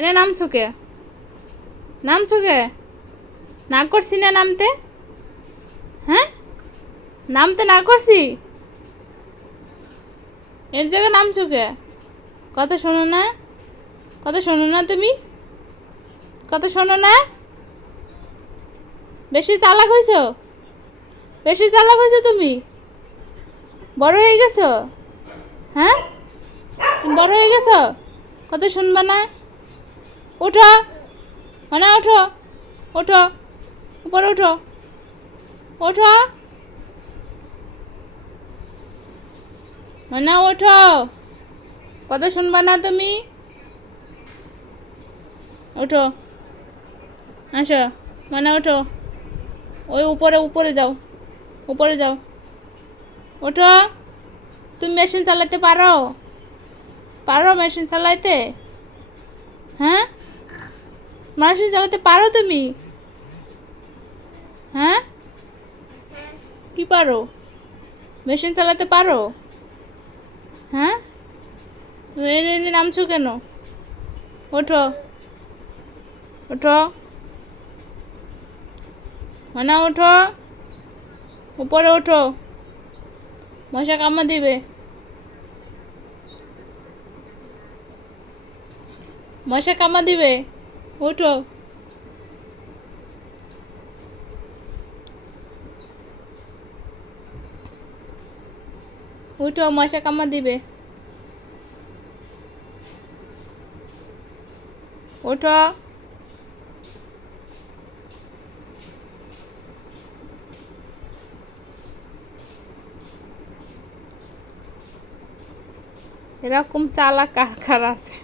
এনে নামছো কে? নামছো কে? না করছি না নামতে? হ্যাঁ, নামতে না করছি? এর জায়গায় নামছো কে? কথা শোনো না? কথা শোনো না তুমি? কথা শোনো না? বেশি চালাক হয়েছো? বেশি চালাক হয়েছো তুমি? বড় হয়ে গেছো? হ্যাঁ, তুমি বড় হয়ে গেছো? কথা শুনবা না? ওঠো, মানে ওঠো, ওঠো, উপরে ওঠো, ওঠো, মানে ওঠো। কথা শুনবা না তুমি? ওঠো, আসো, মানে ওঠো। ওই উপরে উপরে যাও, উপরে যাও, ওঠো। তুমি মেশিন চালাতে পারো? পারো মেশিন চালাইতে? হ্যাঁ, মেশিন চালাতে পারো তুমি? হ্যাঁ, কি পারো? মেশিন চালাতে পারো? হ্যাঁ, এনে নামছো কেন? ওঠো, ওঠো, মানে ওঠো, উপরে ওঠো। মশা কামড় দিবে, মশা কামড় দিবে। ওঠো, উঠো, মশা কামড় দিবে। ওঠো, এরকম চালাক কার কার আছে?